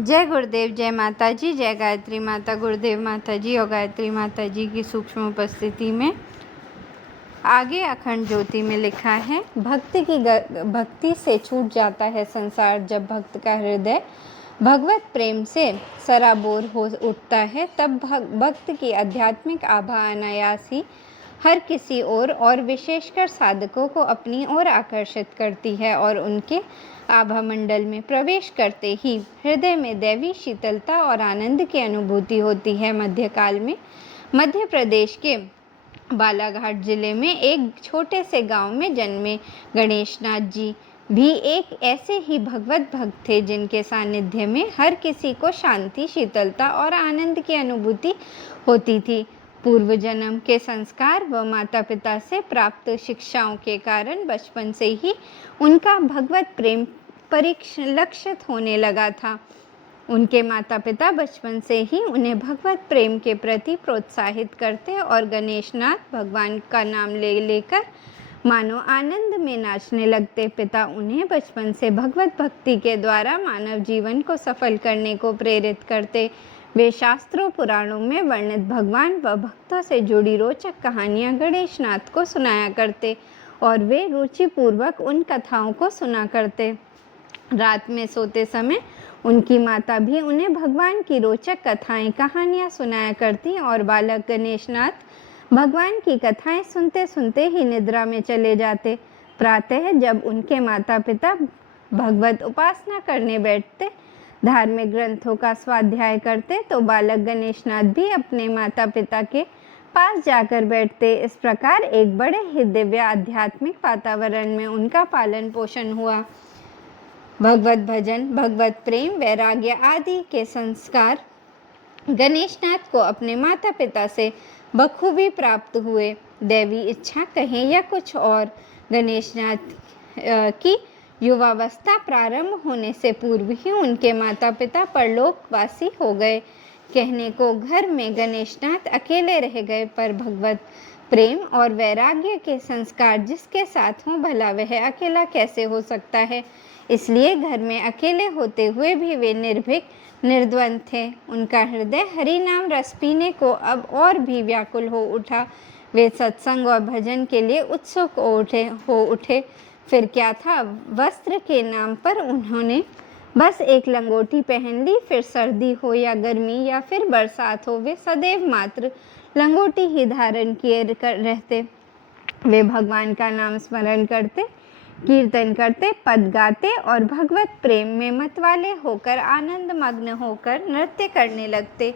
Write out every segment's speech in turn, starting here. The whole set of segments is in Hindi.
जय गुरुदेव, जय माता जी, जय गायत्री माता। गुरुदेव माता जी और गायत्री माता जी की सूक्ष्म उपस्थिति में आगे अखंड ज्योति में लिखा है, भक्ति से छूट जाता है संसार। जब भक्त का हृदय भगवत प्रेम से सराबोर हो उठता है, तब भक्त की आध्यात्मिक आभा अनायास ही हर किसी और विशेषकर साधकों को अपनी ओर आकर्षित करती है और उनके आभा मंडल में प्रवेश करते ही हृदय में दैवी शीतलता और आनंद की अनुभूति होती है। मध्यकाल में मध्य प्रदेश के बालाघाट जिले में एक छोटे से गांव में जन्मे गणेशनाथ जी भी एक ऐसे ही भगवत भक्त थे जिनके सानिध्य में हर किसी को शांति, शीतलता और आनंद की अनुभूति होती थी। पूर्व जन्म के संस्कार व माता पिता से प्राप्त शिक्षाओं के कारण बचपन से ही उनका भगवत प्रेम परिलक्षित होने लगा था। उनके माता पिता बचपन से ही उन्हें भगवत प्रेम के प्रति प्रोत्साहित करते और गणेशनाथ भगवान का नाम लेकर मानो आनंद में नाचने लगते। पिता उन्हें बचपन से भगवत भक्ति के द्वारा मानव जीवन को सफल करने को प्रेरित करते। वे शास्त्रों पुराणों में वर्णित भगवान व भक्तों से जुड़ी रोचक कहानियाँ गणेशनाथ को सुनाया करते और वे रुचिपूर्वक उन कथाओं को सुना करते। रात में सोते समय उनकी माता भी उन्हें भगवान की रोचक कथाएं, कहानियाँ सुनाया करती और बालक गणेशनाथ भगवान की कथाएं सुनते सुनते ही निद्रा में चले जाते। प्रातः जब उनके माता पिता भगवत उपासना करने बैठते, धार्मिक ग्रंथों का स्वाध्याय करते, तो बालक गणेशनाथ भी अपने माता पिता के पास जाकर बैठते। इस प्रकार एक बड़े ही दिव्य आध्यात्मिक वातावरण में उनका पालन पोषण हुआ। भगवत भजन, भगवत प्रेम, वैराग्य आदि के संस्कार गणेशनाथ को अपने माता पिता से बखूबी प्राप्त हुए। दैवी इच्छा कहें या कुछ और, गणेशनाथ की युवावस्था प्रारंभ होने से पूर्व ही उनके माता पिता परलोकवासी हो गए। कहने को घर में गणेशनाथ अकेले रह गए, पर भगवत प्रेम और वैराग्य के संस्कार जिसके साथ हों, भला वह अकेला कैसे हो सकता है। इसलिए घर में अकेले होते हुए भी वे निर्भीक, निर्द्वंद थे। उनका हृदय हरि नाम रस पीने को अब और भी व्याकुल हो उठा। वे सत्संग और भजन के लिए उत्सुक हो उठे। फिर क्या था, वस्त्र के नाम पर उन्होंने बस एक लंगोटी पहन ली। फिर सर्दी हो या गर्मी या फिर बरसात हो, वे सदैव मात्र लंगोटी ही धारण किए रहते। वे भगवान का नाम स्मरण करते, कीर्तन करते, पद गाते और भगवत प्रेम में मतवाले होकर, आनंद मग्न होकर नृत्य करने लगते।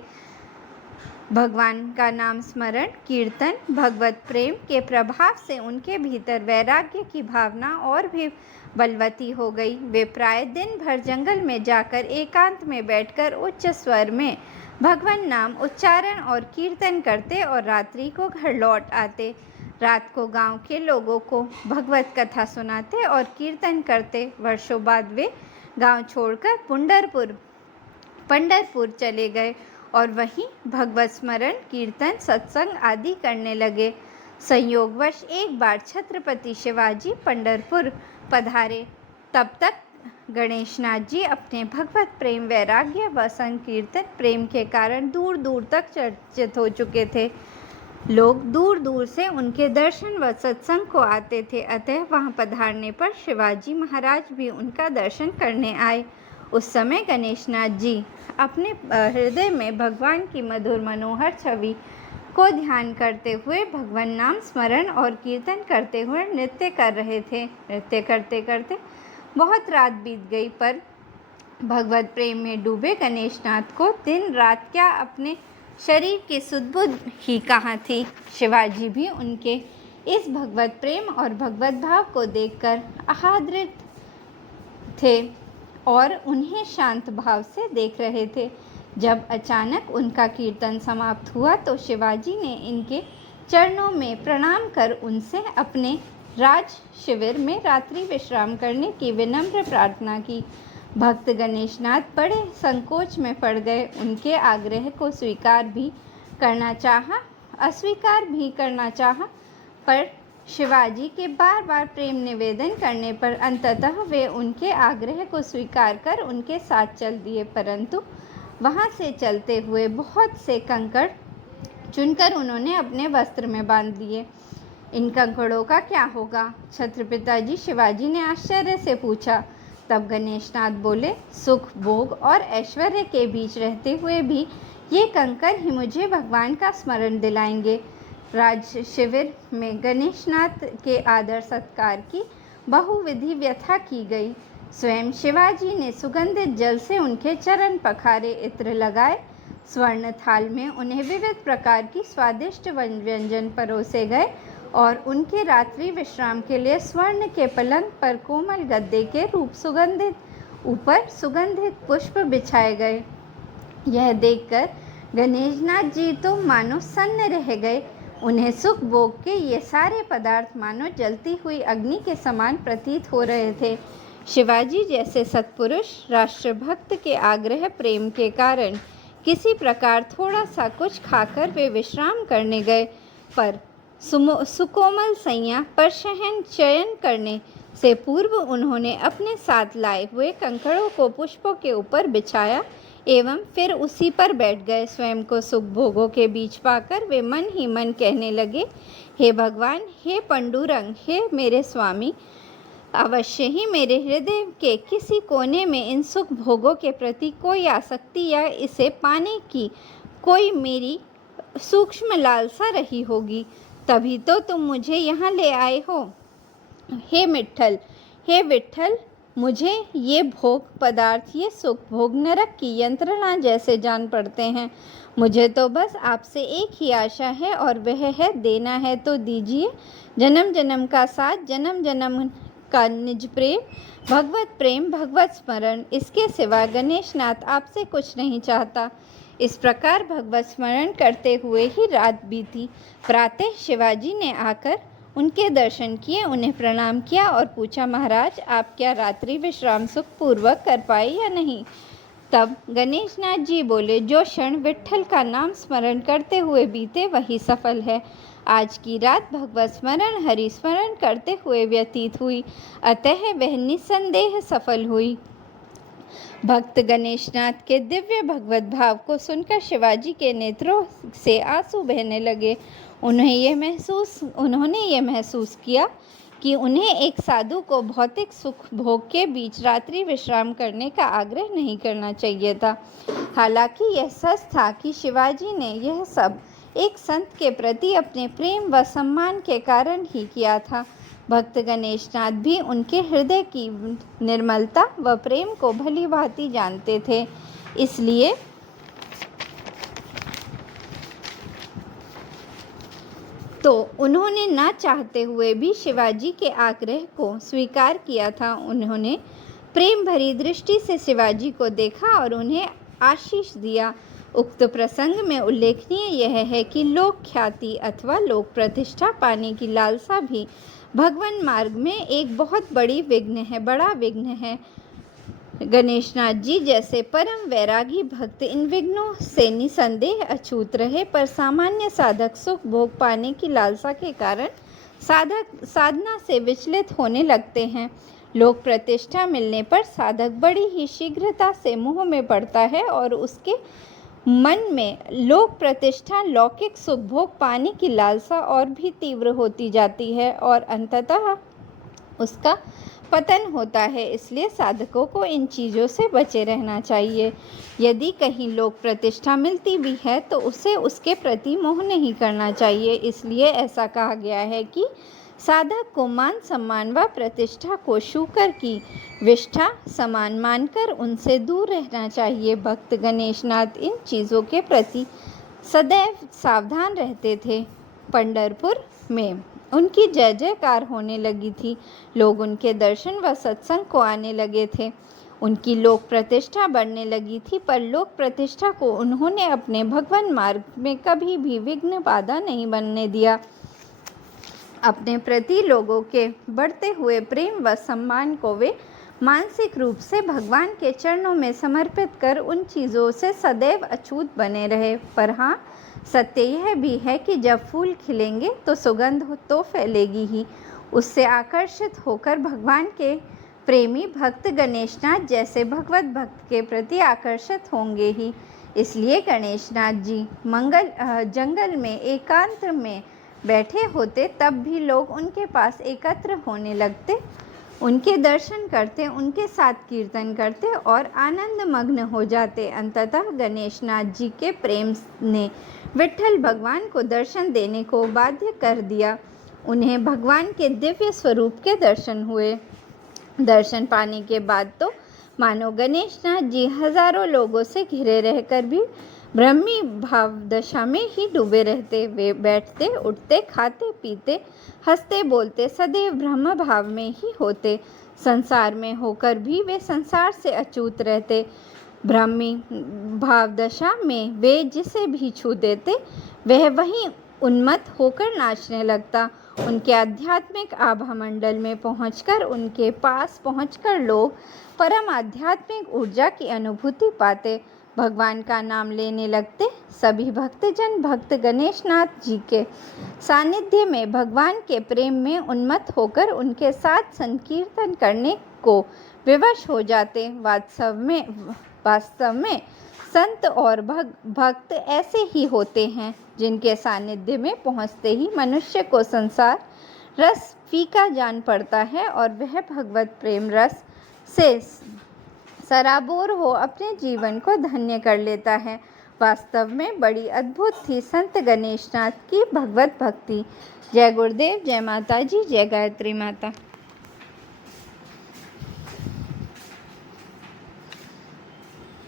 भगवान का नाम स्मरण, कीर्तन, भगवत प्रेम के प्रभाव से उनके भीतर वैराग्य की भावना और भी बलवती हो गई। वे प्राय दिन भर जंगल में जाकर एकांत में बैठकर उच्च स्वर में भगवान नाम उच्चारण और कीर्तन करते और रात्रि को घर लौट आते। रात को गांव के लोगों को भगवत कथा सुनाते और कीर्तन करते। वर्षों बाद वे गांव छोड़कर पंढरपुर चले गए और वहीं भगवत स्मरण, कीर्तन, सत्संग आदि करने लगे। संयोगवश एक बार छत्रपति शिवाजी पंढरपुर पधारे। तब तक गणेशनाथ जी अपने भगवत प्रेम, वैराग्य व संकीर्तन प्रेम के कारण दूर दूर तक चर्चित हो चुके थे। लोग दूर दूर से उनके दर्शन व सत्संग को आते थे। अतः वहां पधारने पर शिवाजी महाराज भी उनका दर्शन करने आए। उस समय गणेशनाथ जी अपने हृदय में भगवान की मधुर मनोहर छवि को ध्यान करते हुए भगवान नाम स्मरण और कीर्तन करते हुए नृत्य कर रहे थे। नृत्य करते करते बहुत रात बीत गई, पर भगवत प्रेम में डूबे गणेशनाथ को दिन रात क्या अपने शरीर की सुध-बुध ही कहाँ थी। शिवाजी भी उनके इस भगवत प्रेम और भगवत भाव को देखकर आह्लादित थे और उन्हें शांत भाव से देख रहे थे। जब अचानक उनका कीर्तन समाप्त हुआ तो शिवाजी ने इनके चरणों में प्रणाम कर उनसे अपने राज शिविर में रात्रि विश्राम करने की विनम्र प्रार्थना की। भक्त गणेशनाथ बड़े संकोच में पड़ गए। उनके आग्रह को अस्वीकार भी करना चाहा, पर शिवाजी के बार बार प्रेम निवेदन करने पर अंततः वे उनके आग्रह को स्वीकार कर उनके साथ चल दिए, परंतु वहां से चलते हुए बहुत से कंकड़ चुनकर उन्होंने अपने वस्त्र में बांध दिए। इन कंकड़ों का क्या होगा? छत्रपिताजी शिवाजी ने आश्चर्य से पूछा। तब गणेशनाथ बोले, सुख, भोग और ऐश्वर्य के बीच रहते हुए भी ये कंकड़ ही मुझे भगवान का स्मरण दिलाएंगे। राज शिविर में गणेशनाथ के आदर सत्कार की बहुविधि व्यथा की गई। स्वयं शिवाजी ने सुगंधित जल से उनके चरण पखारे, इत्र लगाए। स्वर्ण थाल में उन्हें विविध प्रकार की स्वादिष्ट व्यंजन परोसे गए और उनके रात्रि विश्राम के लिए स्वर्ण के पलंग पर कोमल गद्दे के रूप सुगंधित ऊपर सुगंधित पुष्प बिछाए गए। यह देखकर गणेशनाथ जी तो मानो सन्न रह गए। उन्हें सुख भोग के ये सारे पदार्थ मानो जलती हुई अग्नि के समान प्रतीत हो रहे थे। शिवाजी जैसे सत्पुरुष राष्ट्रभक्त के आग्रह प्रेम के कारण किसी प्रकार थोड़ा सा कुछ खाकर वे विश्राम करने गए, पर सुकोमल सैया पर शयन करने से पूर्व उन्होंने अपने साथ लाए हुए कंकड़ों को पुष्पों के ऊपर बिछाया एवं फिर उसी पर बैठ गए। स्वयं को सुख भोगों के बीच पाकर वे मन ही मन कहने लगे, हे भगवान, हे पंडुरंग, हे मेरे स्वामी, अवश्य ही मेरे हृदय के किसी कोने में इन सुख भोगों के प्रति कोई आसक्ति या इसे पाने की कोई मेरी सूक्ष्म लालसा रही होगी, तभी तो तुम मुझे यहाँ ले आए हो। हे विट्ठल, मुझे ये भोग पदार्थ, ये सुख भोग नरक की यंत्रणा जैसे जान पड़ते हैं। मुझे तो बस आपसे एक ही आशा है और वह है, देना है तो दीजिए। जन्म जन्म का साथ, जन्म जन्म का निज प्रेम, भगवत स्मरण, इसके सिवा गणेशनाथ आपसे कुछ नहीं चाहता। इस प्रकार भगवत स्मरण करते हुए ही रात बीती। प्रातः शिवाजी ने आकर उनके दर्शन किए, उन्हें प्रणाम किया और पूछा, महाराज, आप क्या रात्रि विश्राम सुख पूर्वक कर पाए या नहीं? तब गणेशनाथ जी बोले, जो क्षण विट्ठल का नाम स्मरण करते हुए बीते वही सफल है। आज की रात भगवत स्मरण, हरि स्मरण करते हुए व्यतीत हुई, अतः वह निसंदेह सफल हुई। भक्त गणेशनाथ के दिव्य भगवत भाव को सुनकर शिवाजी के नेत्रों से आंसू बहने लगे। उन्होंने ये महसूस किया कि उन्हें एक साधु को भौतिक सुख भोग के बीच रात्रि विश्राम करने का आग्रह नहीं करना चाहिए था। हालांकि यह सच था कि शिवाजी ने यह सब एक संत के प्रति अपने प्रेम व सम्मान के कारण ही किया था। भक्त गणेशनाथ भी उनके हृदय की निर्मलता व प्रेम को भली भांति जानते थे, इसलिए तो उन्होंने ना चाहते हुए भी शिवाजी के आग्रह को स्वीकार किया था। उन्होंने प्रेम भरी दृष्टि से शिवाजी को देखा और उन्हें आशीष दिया। उक्त प्रसंग में उल्लेखनीय यह है कि लोक ख्याति अथवा लोक प्रतिष्ठा पाने की लालसा भी भगवान मार्ग में एक बहुत बड़ा विघ्न है। गणेशनाथ जी जैसे परम वैरागी भक्त इन विघ्नों से निसंदेह अछूत रहे, पर सामान्य साधक सुख भोग पाने की लालसा के कारण साधना से विचलित होने लगते हैं। लोक प्रतिष्ठा मिलने पर साधक बड़ी ही शीघ्रता से मोह में पड़ता है और उसके मन में लोक प्रतिष्ठा, लौकिक सुख भोग पाने की लालसा और भी तीव्र होती जाती है और अंततः उसका पतन होता है। इसलिए साधकों को इन चीज़ों से बचे रहना चाहिए। यदि कहीं लोक प्रतिष्ठा मिलती भी है तो उसे उसके प्रति मोह नहीं करना चाहिए। इसलिए ऐसा कहा गया है कि साधक को मान सम्मान व प्रतिष्ठा को शूकर की विष्ठा समान मानकर उनसे दूर रहना चाहिए। भक्त गणेशनाथ इन चीज़ों के प्रति सदैव सावधान रहते थे। पंढरपुर में उनकी जय जयकार होने लगी थी। लोग उनके दर्शन व सत्संग को आने लगे थे। उनकी लोक प्रतिष्ठा बढ़ने लगी थी, पर लोक प्रतिष्ठा को उन्होंने अपने भगवान मार्ग में कभी भी विघ्न बाधा नहीं बनने दिया। अपने प्रति लोगों के बढ़ते हुए प्रेम व सम्मान को वे मानसिक रूप से भगवान के चरणों में समर्पित कर उन चीज़ों से सदैव अछूत बने रहे। पर हाँ, सत्य यह भी है कि जब फूल खिलेंगे तो सुगंध तो फैलेगी ही। उससे आकर्षित होकर भगवान के प्रेमी भक्त गणेशनाथ जैसे भगवत भक्त के प्रति आकर्षित होंगे ही। इसलिए गणेशनाथ जी जंगल में एकांत में बैठे होते तब भी लोग उनके पास एकत्र होने लगते, उनके दर्शन करते, उनके साथ कीर्तन करते और आनंद मग्न हो जाते। अंततः गणेशनाथ जी के प्रेम ने विट्ठल भगवान को दर्शन देने को बाध्य कर दिया। उन्हें भगवान के दिव्य स्वरूप के दर्शन हुए। दर्शन पाने के बाद तो मानो गणेशनाथ जी हजारों लोगों से घिरे रहकर भी ब्रह्मी भाव दशा में ही डूबे रहते। वे बैठते, उठते, खाते, पीते, हंसते, बोलते, सदैव ब्रह्म भाव में ही होते। संसार में होकर भी वे संसार से अछूत रहते। ब्रह्मी भाव दशा में वे जिसे भी छू देते वह वहीं उन्मत्त होकर नाचने लगता। उनके आध्यात्मिक आभा मंडल में पहुंचकर, उनके पास पहुंचकर लोग परम आध्यात्मिक ऊर्जा की अनुभूति पाते, भगवान का नाम लेने लगते। सभी भक्तजन भक्त गणेशनाथ जी के सानिध्य में भगवान के प्रेम में उन्मत्त होकर उनके साथ संकीर्तन करने को विवश हो जाते। वास्तव में संत और भक्त ऐसे ही होते हैं जिनके सानिध्य में पहुँचते ही मनुष्य को संसार रस फीका जान पड़ता है और वह भगवत प्रेम रस से सराबोर हो अपने जीवन को धन्य कर लेता है। वास्तव में बड़ी अद्भुत थी संत गणेशनाथ की भगवत भक्ति। जय गुरुदेव, जय माता जी, जय गायत्री माता।